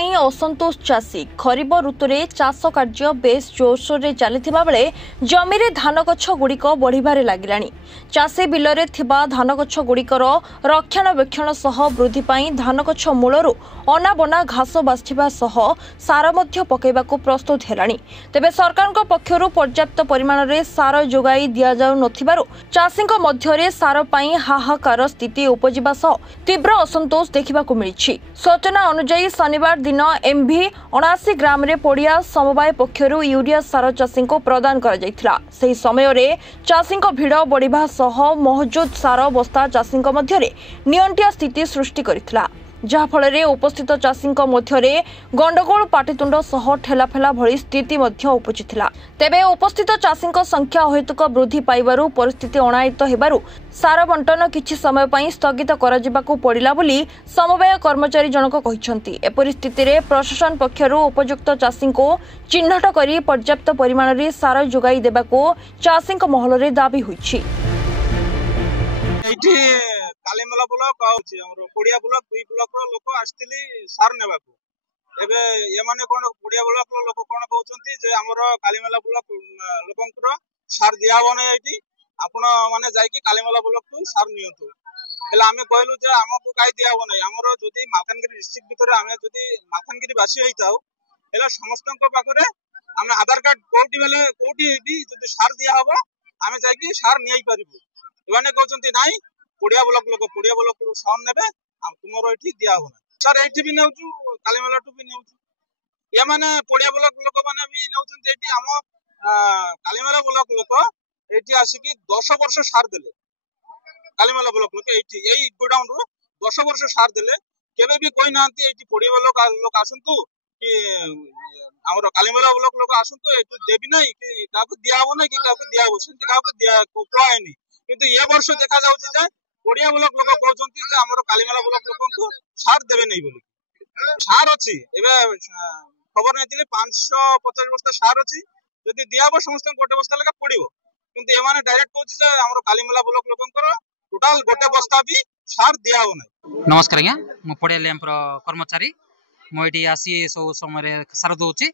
पाई असंतोष चाषी खरीफ ऋतु चाष कार्य बेस जोरसोर में चली बेले जमी धान गछ गुड़िक बढ़िबारे लागिलानी। चाषी बिलरे थिबा धान गछ गुड़िकर रक्षणाबेक्षण सह वृद्धि पाई धान गछ मूलरू अनाबना घास बाछिबा सह सार मध्य पकेबाकू प्रस्तुत हेलानी। तेबे सरकारक पक्षरु पर्याप्त परिमाण में सार जोगाई दिया जाउ नथिबारु चाषीक मध्यरे सार पाई हाहाकार स्थिति उपजिबा सह तीव्र असंतोष देखिबाकू मिलिछि। सूचना अनुसार शनिवार दिन एमभी 79 ग्राम रे पड़िया समवाय पक्षरु यूरिया सार चाषी को प्रदान करा जायथिला। सेही समय रे चाषी भिड़ बढ़िबा सह महजूद सार बस्ता चाषी मध्यरे नियंटिया स्थिति सृष्टि करिथिला, जहा फल उपस्थित चाषी मध्य गंडगोल पाटितुंड सह ठेलाफेला भली स्थिति उपजिथिला। तेबे उपस्थित चाषी संख्या अहेतुक वृद्धि पाइबारु परिस्थिति अणायत्त हेबारु सार बंटन किछि समय पई स्थगित कराजिबाकू पड़िला बोली समवाय कर्मचारी जनक कहिसंती। ए परिस्थिति रे प्रशासन पक्षरु उपयुक्त चाषी को चिन्हट करी पर्याप्त परिमाण रे सार जोगाई देबाकू चाषी महल रे दाबी होइछि। कालीमेला ब्लॉक कोड़िया ब्लॉक 2 ब्लॉक लोक आसती सार ने कोन कोड़िया ब्लॉक लोक कौन कहते जे आमर कालीमेला ब्लॉक लोक सार दिहब ना ये आपण मैंने जाकि कालीमेला ब्लॉक को सार नियंतु हेल्ला आम कहलु जे आमको कहीं दिहब ना आमर जदि मालकानगिरी डिस्ट्रिक्ट भितर आम जदि मालकानगिरी बासी होता है समस्त पाखे आम आधार कार्ड कौटी जदि सार दिहब आम जाकि सार नहीं पारू। एने कहते नाई कोड़िया ब्लॉक साउंड ने तुम ये दिहब ना सर ये भी नौ कालीमेला टू भी नौ ये मैंने कोड़िया ब्लॉक लोक मैंने भी नौ आम कालीमेला ब्लॉक लोक ये आसिक 10 वर्ष सार देले कालीमेला ब्लॉक लोक यही गोडाउन रु 10 वर्ष सार देले केबे भी कोई ना कोड़िया लोक आसतु कि आम कालीमेला ब्लॉक लोक आसतु ये देवी ना कि दिहब ना कि दिहब से कहनी किंतु ये वर्ष देखा जाउछि कोड़िया ब्लॉक लोक कहते हैं आम कालीमेला ब्लॉक लोक सार देवे नहीं बोली सार अच्छी खबर नहीं 550 बस्ता सार अच्छी जदि दिहब समस्त गोटे बस्ता लेखा पड़ो किंतु ये डायरेक्ट कहते आम कालीमेला ब्लॉक लोक टोटाल गोटे बस्ता भी सार दिहब ना। नमस्कार आज्ञा मु पड़िया लैंप कर्मचारी मुझे आसी सब समय सार दूसरी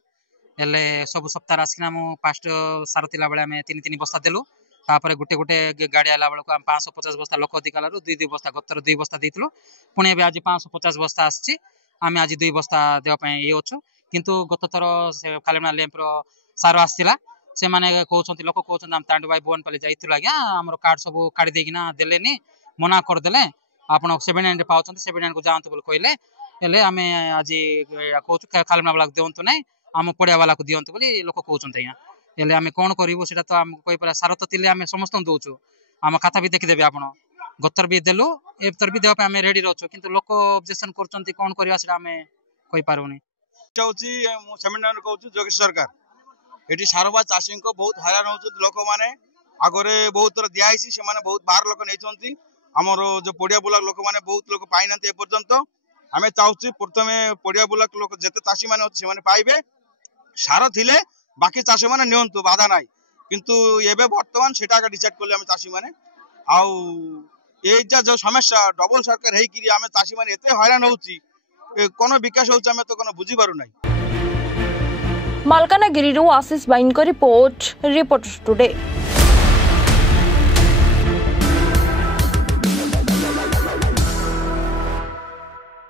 सब सप्ताह आसिना मु फास्ट सार थिला बेले आम 3 बस्ता देलु तापर गोटे गोटे गाड़ी आला बेलू 550 बस्ता लोक अधिक आलू 2 बस्ता गतर 2 बस्ता देइतलो पुणी ए आज 550 बस्ता आसी आम आज 2 बस्ता देवाई ये अच्छु किंतु गत थर से कालीमेला लैंप सार आसला से माने कहते लोक कहते आम तांडू भाई भुवनपाली जाइलु आज्ञा आम कार्ड सब काढ़ी देकिना देलेनी मना करदे आप 79 पाँच 79 को जातु बोल कहले आम आज कहूँ कालीमेला वाला दिंतु ना आम पड़िया वाला को दिंतु बोली लोक कहते आज्ञा हेल्ले आम कौन करूँ से आम कहीपर सार तो थे आम समस्त दौचु आम खाता भी देखीदेवे आप गतर भी देलु एतर भी देवाई आम रेडी अच्छु किंतु लोक ऑब्जेक्शन कर कौन करवा से आम कहीपारूनी कहूँ जोगेश सरकार ये सारवा चाषी को बहुत हैरान हो लोक मैंने आगरे बहुत थर दिखाई से बहुत बाहर लोक नहीं आमर जो पड़िया ब्लॉक लोक मैंने बहुत लोक पाई ना एपर्यंत आम चाहूँ प्रथम पड़िया ब्लॉक लोक जिते चाषी मैंने पाइबे सार थिले बाकी चाषी मैंने नियंतु बाधा ना किंतु एबे बर्तमान सेटा डिसाइड कले आम चाषी मैंने आउ एटा जो समस्या डबल सरकार होकर आम चाषी मैंने एते हैरान होउची कोन विकास होउची आम तो कोन बुझी पारु नै। मालकानगिरी आशीष बाइन को रिपोर्ट रिपोर्टर्स टुडे।